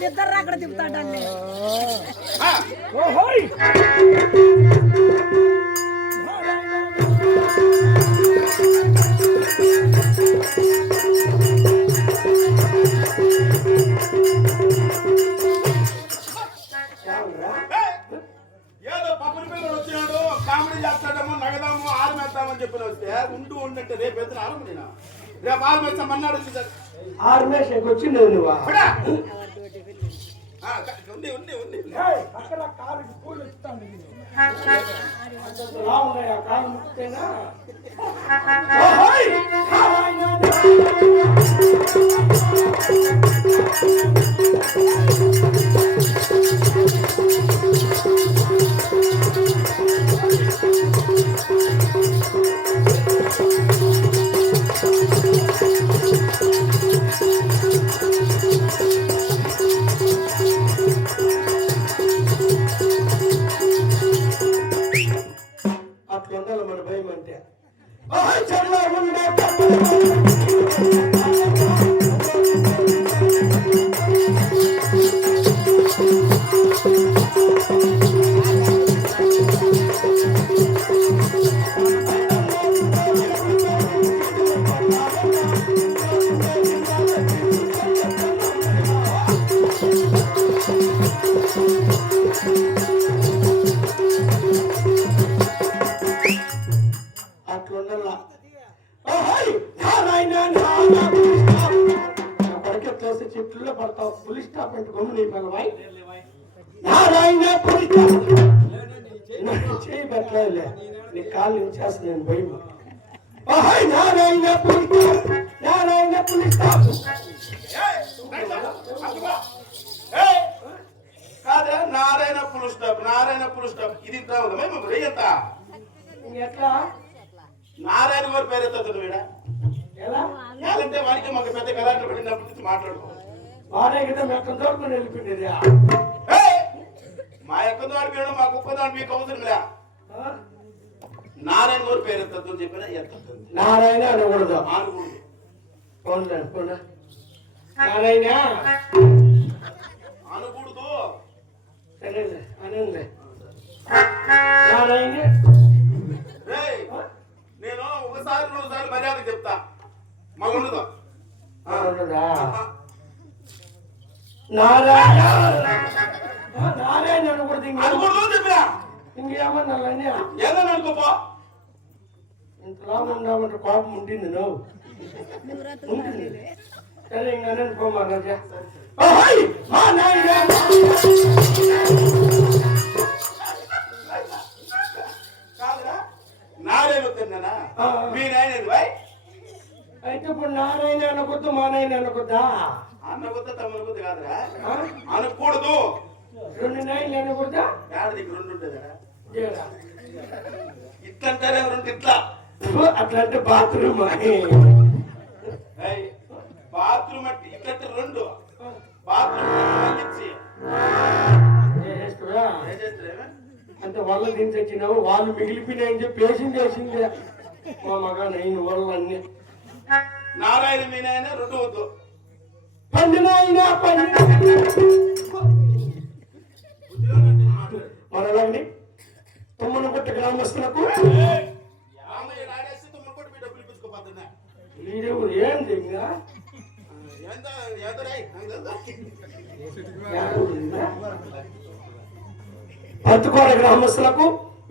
నిద్ర అక్కడ తిప్పుతాడండి. ఏదో పప్పుల పిల్లలు వచ్చినాడు కామెడీ చేస్తాడేమో నగదాము ఆరు మేస్తామని చెప్పిన వస్తే ఉండంటే రేపు ఎత్తున ఆరమడినా రేపు ఆరు మేస్తాం అన్నాడు వచ్చేసారు 6 మేషకి వచ్చింది నువ్వు అక్కడ కాలుకి పూలు ఇస్తాను. బాగున్నాయి ఆ కాలు ముక్తేనా అట్లుండాలి మన భయం అంటే. చెట్లలో పడతావు పులి స్టాప్ అంటే గమ్ముని నారాయణ చేయి పెట్టలే నీ కాళ్ళు ఇచ్చేస్తా నేను భయం. నారాయణ నారాయణ పులి స్టాప్ కాదా Narayana full stop Narayana full stop ఇది ఎంత ఎట్లా నారాయణ గారి పేరు ఎత్తుంది వీడ ఎలా అంటే వాడికి మాకు పెద్ద కళాంటి పడినప్పటి నుంచి మాట్లాడుకో వాడే కదా మెక్కం దొరుకుని వెళ్ళిపోయింది మా యొక్క వాడిపోయాడు మా గొప్ప దాన్ని మీకు అవసరంలే నారాయణ గారి పేరు ఎత్తద్దు అని చెప్పినా ఎత్తుంది నారాయణ అనకూడదు అనకూడదు నారాయణ అనకూడదు సరేలే అనంలే నారాయణ నేను ఒకసారి 2 సార్లు మర్యాద చెప్తా మళ్ళీ ఉండదు నారాయణ నారాయణ అనకూడదు అనకూడదు చెప్పినా ఇంకేమన్నా ఏదన్నా అనుకోపో ఇంతలా ఉన్నామంటే కోపం ఉంటుంది నువ్వు సరే ఇంకా అనుకోమా రాజా నారాయణ వద్దన్నా మీ నాయన బాయ్ అయితే ఇప్పుడు నారాయణ అనకొద్దు మా నాయన అనకొద్దా అన్నకొద్దు తమనుకొద్దు కాదురా అనకూడదు 2 నాయనలు అనకొద్దా ఏడాదికి 2 ఉంటుందా ఇట్లంటారే 2 ఇట్లా అట్లా అంటే బాత్రూమ్ బాత్రూమ్ అంటే ఇట్లంటే 2 బాత్రూమ్ అంటే వాళ్ళ దీనికి వచ్చినావు వాళ్ళు మిగిలిపోయినాయని చెప్పి వేసింది మా మగ నేను వల్ల అన్ని నారాయణ మీ నాయన 2 వద్దు పండినాయన మనలాంటి తుమ్మనగుట్ట గ్రామస్తులకు ఏంది ఇంకా పత్తుకోట గ్రామస్తులకు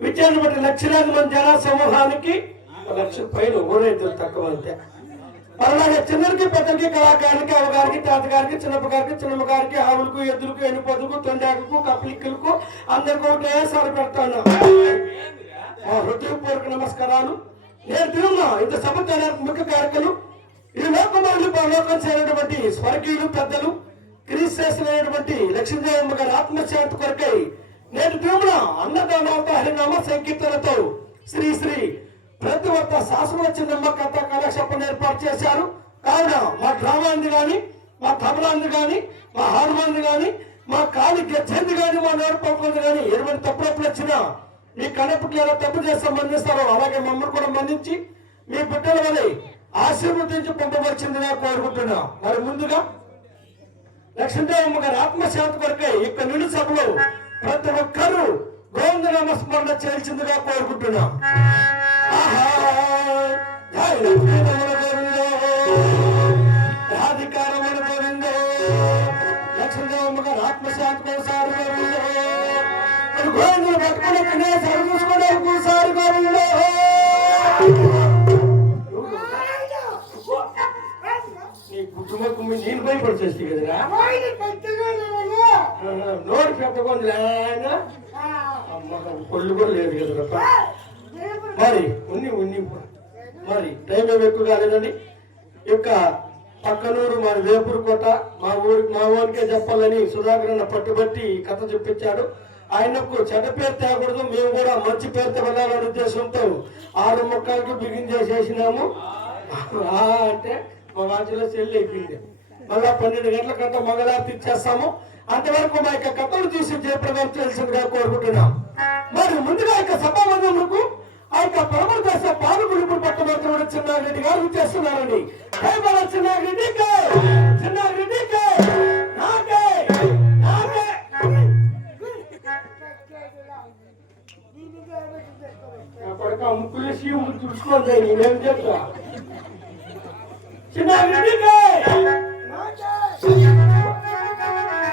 విద్యార్థి బట్టి లక్షలాది మంది జన సమూహానికి 1 లక్ష పైన ఊరైతులు తక్కువ అంతే. అలాగే చిన్నరికి పెద్దలకి కళాకారులకి అవగారికి తాతగారికి చిన్నప్పగారికి చిన్నమ్మగారికి ఆవులకు ఎద్దులకు ఎనుపొదుకు తొండాకు కప్లిక్కులకు అందరికి ఒకటే సారి పెడతాను మా హృదయపూర్వక నమస్కారాలు. నేను తిరుమల ఇంత సభ ముఖ్య కార్యక్రమం ఈ లోకమాలు లోకం చేరినటువంటి స్వర్గీయులు పెద్దలు క్రీస్తులైనటువంటి లక్ష్మీదేవమ్మ గారి ఆత్మశాంతి కొరకై నేటి తిరుమల అన్నదానాలతో హరినామ సంకీర్తనతో శ్రీ శ్రీ ప్రతి ఒక్క శాసనం చిన్నమ్మ కథ కాలక్షేపం ఏర్పాటు చేశారు. కావున మా డ్రామాంది కానీ, మా తబలాంది కానీ, మా హార్మోన్ది కానీ, మా కాలి గెచ్చింది కానీ, మా నేర్పకుంది కానీ ఎటువంటి తప్పులు వచ్చినా మీ కనపట్లు ఎలా తప్పు చేస్తే మన్నిస్తారో అలాగే మమ్మల్ని కూడా మన్నించి మీ బిడ్డల వల్ల ఆశీర్వదించి పంపవచ్చిందిగా కోరుకుంటున్నా. మరి ముందుగా లక్ష్మీదేవమ్మ గారి ఆత్మశాంతి కొరకై ఇక్కడ నిండు సభలో ప్రతి ఒక్కరూ గోవింద నామస్మరణ చేయాల్సిందిగా కోరుకుంటున్నా. ఆహా జై లక్ష్మీదేవర గోవిందో, రాధికారమణ గోవిందో, లక్ష్మీదేవమ్మ గారి ఆత్మశాంతి కోసారి గోవిందో, గోవిందులు పట్టుకుని తినేసారి చూసుకోవడానికి ఒకసారి గోవిందో. నీ కుటుంబం నేను భయపడిచేస్తే కదరా, నోటి పెట్టకుండా కొళ్ళు కూడా లేదు కదరా. మరి ఉన్ని మరి టైం ఏమి ఎక్కువ కాలేదండి. యొక్క పక్కనూరు మరి వేపూరు కోట మా ఊరికే చెప్పాలని సుధాకర్ అన్న పట్టుబట్టి కథ చెప్పించాడు. ఆయనకు చెడ్డ పేరు తేకూడదు, మేము కూడా మంచి పేరుతో వెళ్ళాలనే ఉద్దేశంతో 6 ముక్కలకి బిగిన్ చేసేసినాము. అంటే మా వాటిలో సెల్ అయిపోయింది. మళ్ళా 12 గంటలకంతా మంగళారతి ఇచ్చేస్తాము. అంతవరకు మా యొక్క కథలు చూసి జయప్రదం చేయాల్సిందిగా కోరుకుంటున్నాం. మరి ముందుగా యొక్క సభామందములకు ఆ యొక్క పరమడు చేసే పాలకులు పట్టబడుతున్న చిన్నారెడ్డి గారు చేస్తున్నారండి. చిన్నారెడ్డికి నాకే నాకే కొడుక ముక్కులు శివుడు చూసుకోండి. నేనేం చెప్తా చిన్నారెడ్డికి